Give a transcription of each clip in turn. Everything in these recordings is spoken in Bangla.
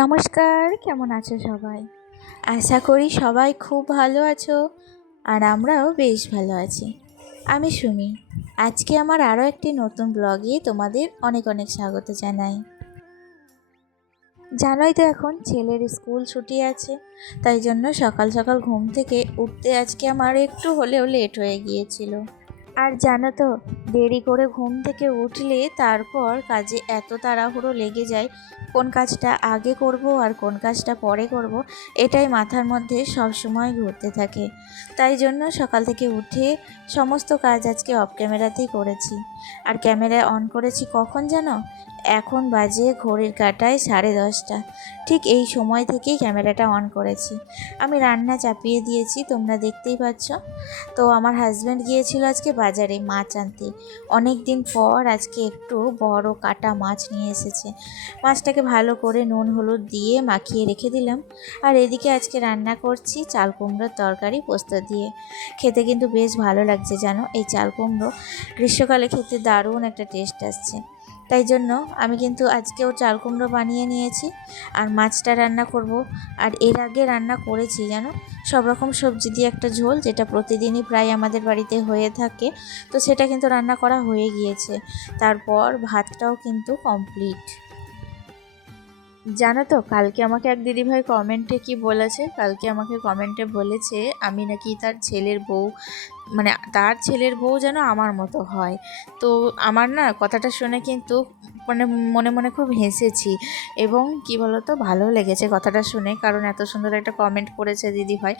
নমস্কার, কেমন আছো সবাই? আশা করি সবাই খুব ভালো আছো আর আমরাও বেশ ভালো আছি। আমি সুমি। আজকে আমার আরও একটি নতুন ব্লগে তোমাদের অনেক অনেক স্বাগত জানাই। জানোই তো এখন ছেলের স্কুল ছুটি আছে, তাই জন্য সকাল সকাল ঘুম থেকে উঠতে আজকে আমার একটু হলেও লেট হয়ে গিয়েছিল। আর জানো তো, দেরি করে ঘুম থেকে উঠলে তারপর কাজে এত তাড়াহুড়ো লেগে যায়, কোন কাজটা আগে করব আর কোন কাজটা পরে করব এটাই মাথার মধ্যে সব সময় ঘুরতে থাকে। তাই জন্য সকাল থেকে উঠে সমস্ত কাজ আজকে অফ ক্যামেরাতেই করেছি। আর ক্যামেরা অন করেছি কখন জানো? এখন বাজে ঘড়ির কাঁটায় 10:30। ঠিক এই সময় থেকেই ক্যামেরাটা অন করেছি। আমি রান্না চাপিয়ে দিয়েছি, তোমরা দেখতেই পাচ্ছ। তো আমার হাজব্যান্ড গিয়েছিল আজকে বাজারে মাছ আনতে। অনেক দিন পর আজকে একটু বড় কাটা মাছ নিয়ে এসেছে। মাছটাকে ভালো করে নুন হলুদ দিয়ে মাখিয়ে রেখে দিলাম। আর এদিকে আজকে রান্না করছি চাল কুমড়োর তরকারি পোস্ত দিয়ে। খেতে কিন্তু বেশ ভালো লাগছে জানো, এই চাল কুমড়ো গ্রীষ্মকালে খেতে দারুণ একটা টেস্ট আসছে। তাই জন্য আমি কিন্তু আজকেও চাল কুমড়ো বানিয়ে নিয়েছি আর মাছটা রান্না করব। আর এর আগে রান্না করেছি জানো, সব রকম সবজি দিয়ে একটা ঝোল, যেটা প্রতিদিনই প্রায় আমাদের বাড়িতে হয়ে থাকে। তো সেটা কিন্তু রান্না করা হয়ে গিয়েছে। তারপর ভাতটাও কিন্তু কমপ্লিট। জানো তো, কালকে আমাকে এক দিদিভাই কমেন্টে কি বলেছে, কালকে আমাকে কমেন্টে বলেছে আমি নাকি তার ছেলের বউ, মানে তার ছেলের বউ যেন আমার মতো হয়। তো আমার না কথাটা শুনে কিন্তু মানে মনে মনে খুব হেসেছি এবং কি বলতো, ভালো লেগেছে কথাটা শুনে, কারণ এত সুন্দর একটা কমেন্ট করেছে দিদিভাই।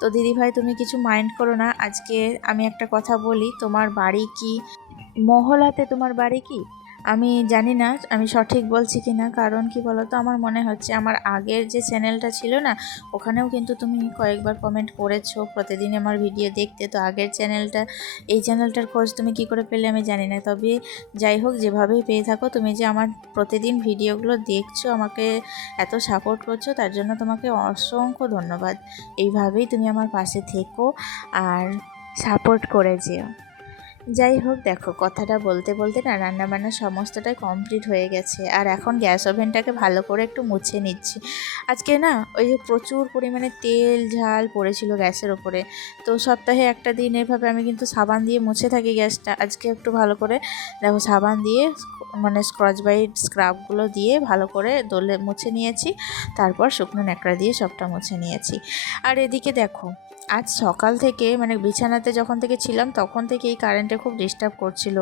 তো দিদিভাই তুমি কিছু মাইন্ড করো না, আজকে আমি একটা কথা বলি, তোমার বাড়ি কি মহলাতে? তোমার বাড়ি কি? আমি জানি না আমি সঠিক বলছি কি না, কারণ কি বলতো, আমার মনে হচ্ছে আমার আগের যে চ্যানেলটা ছিল না, ওখানেও কিন্তু তুমি কয়েকবার কমেন্ট করেছো প্রতিদিন আমার ভিডিও দেখতে। তো আগের চ্যানেলটা, এই চ্যানেলটার খোঁজ তুমি কি করে পেলে আমি জানি না, তবে যাই হোক, যেভাবেই পেয়ে থাকো, তুমি যে আমার প্রতিদিন ভিডিওগুলো দেখছো, আমাকে এত সাপোর্ট করছো, তার জন্য তোমাকে অসংখ্য ধন্যবাদ। এইভাবেই তুমি আমার পাশে থেকো আর সাপোর্ট করে যেও। যাই হোক, দেখো কথাটা বলতে বলতে না রান্নাবান্না সমস্তটাই কমপ্লিট হয়ে গেছে। আর এখন গ্যাস ওভেনটাকে ভালো করে একটু মুছে নিচ্ছি। আজকে না ওই যে প্রচুর পরিমাণে তেল ঝাল পড়েছিল গ্যাসের ওপরে। তো সপ্তাহে একটা দিন এভাবে আমি কিন্তু সাবান দিয়ে মুছে থাকি গ্যাসটা। আজকে একটু ভালো করে দেখো সাবান দিয়ে, মানে স্কচ ব্রাইট স্ক্রাবগুলো দিয়ে ভালো করে দলে মুছে নিয়েছি। তারপর শুকনো ন্যাকড়া দিয়ে সবটা মুছে নিয়েছি। আর এদিকে দেখো, আজ সকাল থেকে মানে বিছানাতে যখন থেকে ছিলাম তখন থেকে এই কারেন্টে খুব ডিস্টার্ব করছিল।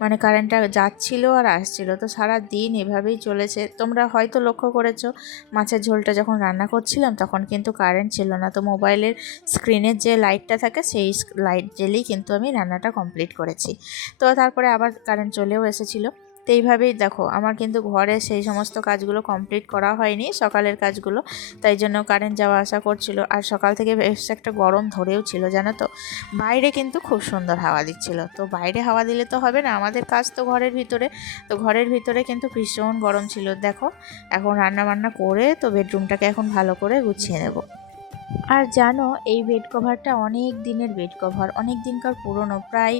মানে কারেন্টটা যাচ্ছিল আর আসছিল, তো সারা দিন এভাবেই চলেছে। তোমরা হয়তো লক্ষ্য করেছো, মাছের ঝোলটা যখন রান্না করছিলাম তখন কিন্তু কারেন্ট ছিল না। তো মোবাইলের স্ক্রিনের যে লাইটটা থাকে সেই লাইট জ্বেলেই কিন্তু আমি রান্নাটা কমপ্লিট করেছি। তো তারপরে আবার কারেন্ট চলেও এসেছিলো। তো এইভাবেই দেখো আমার কিন্তু ঘরে সেই সমস্ত কাজগুলো কমপ্লিট করা হয়নি, সকালের কাজগুলো। তাই জন্য কারেন্ট যাওয়া আসা করছিল। আর সকাল থেকে বেশ একটা গরম ধরেও ছিল জানো তো। বাইরে কিন্তু খুব সুন্দর হাওয়া দিচ্ছিল। তো বাইরে হাওয়া দিলে তো হবে না, আমাদের কাজ তো ঘরের ভিতরে। তো ঘরের ভিতরে কিন্তু ভীষণ গরম ছিল। দেখো এখন রান্না বান্না করে তো বেডরুমটাকে এখন ভালো করে গুছিয়ে নেব। আর জানো, এই বেড কভারটা অনেক দিনের বেড কভার, অনেক দিনকার পুরনো, প্রায়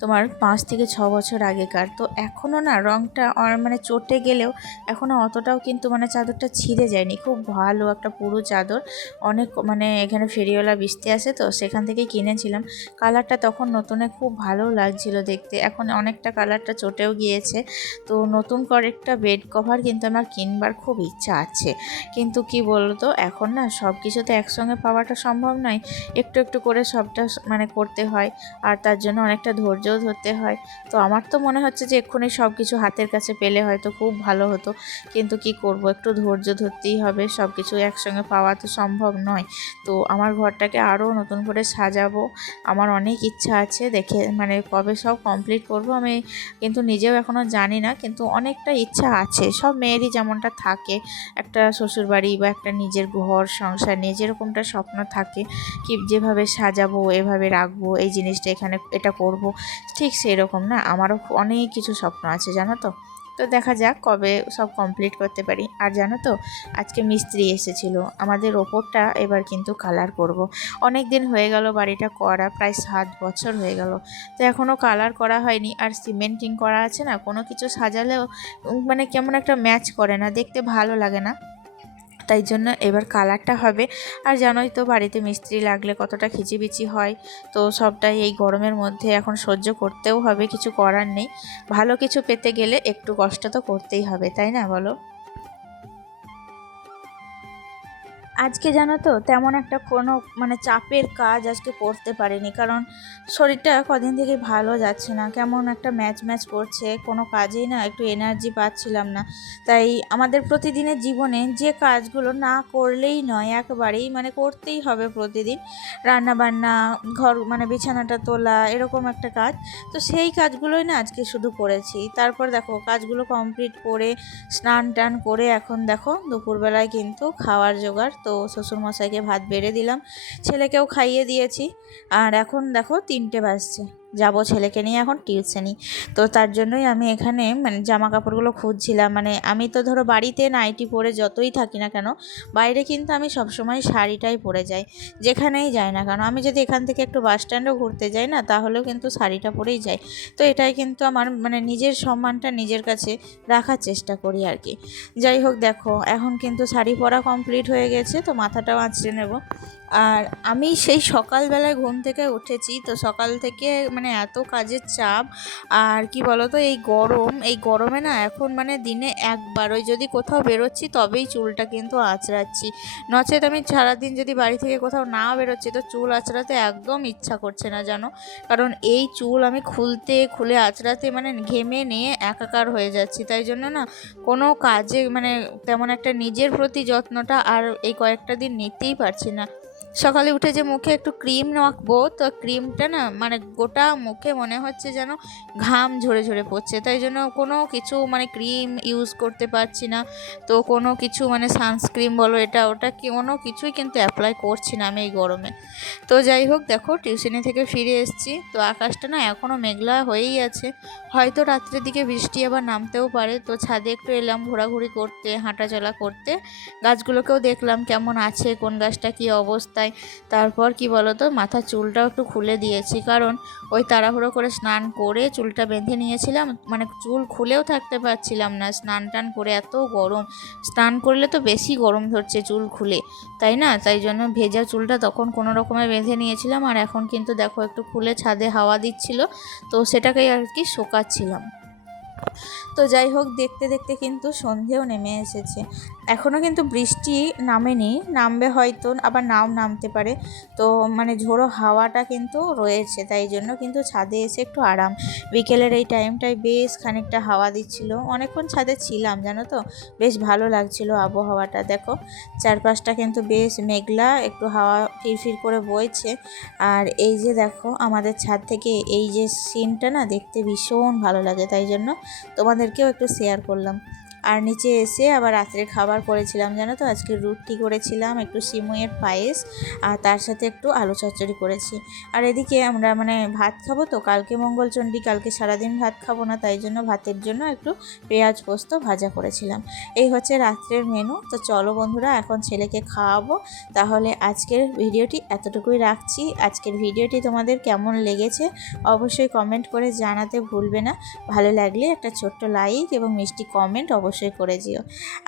তোমার 5 থেকে 6 বছর আগেকার। তো এখনও না রঙটা মানে চটে গেলেও এখনও অতটাও কিন্তু মানে চাদরটা ছিঁড়ে যায়নি। খুব ভালো একটা পুরো চাদর, অনেক মানে এখানে ফেরিওয়ালা বৃষ্টি আসে তো সেখান থেকেই কিনেছিলাম। কালারটা তখন নতুনে খুব ভালো লাগছিল দেখতে, এখন অনেকটা কালারটা চটেও গিয়েছে। তো নতুন করে একটা বেড কভার কিন্তু আমার কিনবার খুব ইচ্ছা আছে, কিন্তু কি বলতো, এখন না সব কিছু তো একসঙ্গে পাওয়াটা সম্ভব নয়। একটু একটু করে সবটা মানে করতে হয়, আর তার জন্য অনেকটা ধৈর্যও ধরতে হয়। তো আমার তো মনে হচ্ছে যে এক্ষুনি সব কিছু হাতের কাছে পেলে হয়তো খুব ভালো হতো, কিন্তু কি করব, একটু ধৈর্য ধরতেই হবে, সব কিছু একসঙ্গে পাওয়া তো সম্ভব নয়। তো আমার ঘরটাকে আরও নতুন করে সাজাবো, আমার অনেক ইচ্ছা আছে, দেখে মানে কবে সব কমপ্লিট করব আমি কিন্তু নিজেও এখনও জানি না, কিন্তু অনেকটা ইচ্ছা আছে। সব মেয়েরই যেমনটা থাকে, একটা শ্বশুরবাড়ি বা একটা নিজের ঘর সংসার নিয়ে যেরকমটা স্বপ্ন থাকে, কি যেভাবে সাজাবো, এভাবে রাখবো, এই জিনিসটা এখানে এটা করব, ঠিক সেই রকম না আমারও অনেক কিছু স্বপ্ন আছে জানো তো। তো দেখা যাক কবে সব কমপ্লিট করতে পারি। আর জানো তো, আজকে মিস্ত্রি এসেছিল, আমাদের ওপরটা এবার কিন্তু কালার করব। অনেক দিন হয়ে গেল বাড়িটা করা, প্রায় 7 বছর হয়ে গেল। তো এখনও কালার করা হয়নি। আর সিমেন্টিং করা আছে না, কোনো কিছু সাজালেও মানে কেমন একটা ম্যাচ করে না, দেখতে ভালো লাগে না। তাই জন্য এবার কালারটা হবে। আর জানোই তো বাড়িতে মিস্ত্রি লাগলে কতটা খিচিবিচি হয়, তো সবটাই এই গরমের মধ্যে এখন সহ্য করতেও হবে, কিছু করার নেই। ভালো কিছু পেতে গেলে একটু কষ্ট তো করতেই হবে, তাই না বলো? আজকে জানো তো তেমন একটা কোনো মানে চাপের কাজ আজকে করতে পারিনি, কারণ শরীরটা কদিন থেকে ভালো যাচ্ছে না, কেমন একটা ম্যাচ ম্যাচ করছে, কোনো কাজেই না একটু এনার্জি পাচ্ছিলাম না। তাই আমাদের প্রতিদিনের জীবনে যে কাজগুলো না করলেই নয়, একেবারেই মানে করতেই হবে প্রতিদিন, রান্না বান্না, ঘর মানে বিছানাটা তোলা, এরকম একটা কাজ, তো সেই কাজগুলোই না আজকে শুধু করেছি। তারপর দেখো কাজগুলো কমপ্লিট করে স্নান টান করে এখন দেখো দুপুরবেলায় কিন্তু খাওয়ার জোগাড়। তো শ্বশুরমশাইকে ভাত বেড়ে দিলাম, ছেলেকেও খাইয়ে দিয়েছি। আর এখন দেখো 3টে বাজছে, যাব ছেলেকে নিয়ে এখন টিউশনি। তো তার জন্যই আমি এখানে মানে জামা কাপড়গুলো খুঁজছিলাম। মানে আমি তো ধরো বাড়িতে নাইটি পরে যতই থাকি না কেন, বাইরে কিন্তু আমি সবসময় শাড়িটাই পরে যাই, যেখানেই যাই না কেন। আমি যদি এখান থেকে একটু বাস স্ট্যান্ডও ঘুরতে যাই না, তাহলেও কিন্তু শাড়িটা পরেই যাই। তো এটাই কিন্তু আমার মানে নিজের সম্মানটা নিজের কাছে রাখার চেষ্টা করি আর কি। যাই হোক দেখো এখন কিন্তু শাড়ি পরা কমপ্লিট হয়ে গেছে, তো মাথাটাও আঁচড়ে নেব। আর আমি সেই সকালবেলায় ঘুম থেকে উঠেছি, তো সকাল থেকে মানে এত কাজের চাপ। আর কি বলো তো, এই গরমে না এখন মানে দিনে একবার ওই যদি কোথাও বেরোচ্ছি তবেই চুলটা কিন্তু আঁচড়াচ্ছি, নচেত আমি সারাদিন যদি বাড়ি থেকে কোথাও না বেরোচ্ছি তো চুল আঁচড়াতে একদম ইচ্ছা করছে না জানো। কারণ এই চুল আমি খুলে আঁচড়াতে মানে ঘেমে নিয়ে একাকার হয়ে যাচ্ছি। তাই জন্য না কোনো কাজে মানে তেমন একটা নিজের প্রতি যত্নটা আর এই কয়েকটা দিন নিতেই পারছি না। সকালে উঠে যে মুখে একটু ক্রিম মাখবো, তো ক্রিমটা না মানে গোটা মুখে মনে হচ্ছে যেন ঘাম ঝরে ঝরে পড়ছে, তাই জন্য কোনো কিছু মানে ক্রিম ইউজ করতে পারছি না। তো কোনো কিছু মানে সানস্ক্রিন বলো এটা ওটা কোনো কিছুই কিন্তু অ্যাপ্লাই করছি না আমি এই গরমে। তো যাই হোক দেখো টিউশনি থেকে ফিরে এসেছি, তো আকাশটা না এখনও মেঘলা হয়েই আছে, হয়তো রাত্রের দিকে বৃষ্টি আবার নামতেও পারে। তো ছাদে একটু এলাম ঘোরাঘুরি করতে, হাঁটাচলা করতে, গাছগুলোকেও দেখলাম কেমন আছে, কোন গাছটা কী অবস্থায়। তারপর কি বলো তো মাথার চুলটাও একটু খুলে দিয়েছি, কারণ ওই তাড়াহুড়ো করে স্নান করে চুলটা বেঁধে নিয়েছিলাম, মানে চুল খুলেও থাকতে পারছিলাম না, স্নান টান করে এত গরম, স্নান করলে তো বেশি গরম ধরছে চুল খুলে, তাই না? তাই জন্য ভেজা চুলটা তখন কোনো রকমে বেঁধে নিয়েছিলাম। আর এখন কিন্তু দেখো একটু খুলে ছাদে হাওয়া দিচ্ছিল, তো সেটাকেই আর কি শোকাচ্ছিলাম। তো যাই হোক দেখতে দেখতে কিন্তু সন্ধেও নেমে এসেছে, এখনও কিন্তু বৃষ্টি নামেনি, নামবে হয়তো, আবার নাও নামতে পারে। তো মানে ঝোড়ো হাওয়াটা কিন্তু রয়েছে, তাই জন্য কিন্তু ছাদে এসে একটু আরাম, বিকেলের এই টাইমটায় বেশ খানিকটা হাওয়া দিচ্ছিল, অনেকক্ষণ ছাদে ছিলাম জানো তো, বেশ ভালো লাগছিল আবহাওয়াটা। দেখো চারপাশটা কিন্তু বেশ মেঘলা, একটু হাওয়া ফিরফির করে বইছে। আর এই যে দেখো আমাদের ছাদ থেকে এই যে সিনটা না দেখতে ভীষণ ভালো লাগে, তাই জন্য তোমাদেরকেও একটু শেয়ার করলাম। আর নিচে এসে আবার রাত্রে খাবার করেছিলাম জানো তো, আজকে রুটি করেছিলাম, একটু সিমুইয়ের পায়েস, আর তার সাথে একটু আলু চচ্চড়ি করেছি। আর এদিকে আমরা মানে ভাত খাবো, তো কালকে মঙ্গলচণ্ডী, কালকে সারাদিন ভাত খাবো না, তাই জন্য ভাতের জন্য একটু পেঁয়াজ পোস্ত ভাজা করেছিলাম। এই হচ্ছে রাত্রের মেনু। তো চলো বন্ধুরা এখন ছেলেকে খাওয়াবো। তাহলে আজকের ভিডিওটি এতটুকুই রাখছি। আজকের ভিডিওটি তোমাদের কেমন লেগেছে অবশ্যই কমেন্ট করে জানাতে ভুলবে না। ভালো লাগলে একটা ছোট্ট লাইক এবং মিষ্টি কমেন্ট অবশ্যই করে দিও।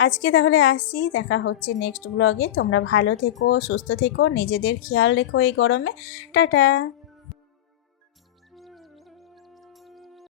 আজকে তাহলে আসি, দেখা হচ্ছে নেক্সট ব্লগে। তোমরা ভালো থেকো, সুস্থ থেকো, নিজেদের খেয়াল রেখো এই গরমে। টাটা।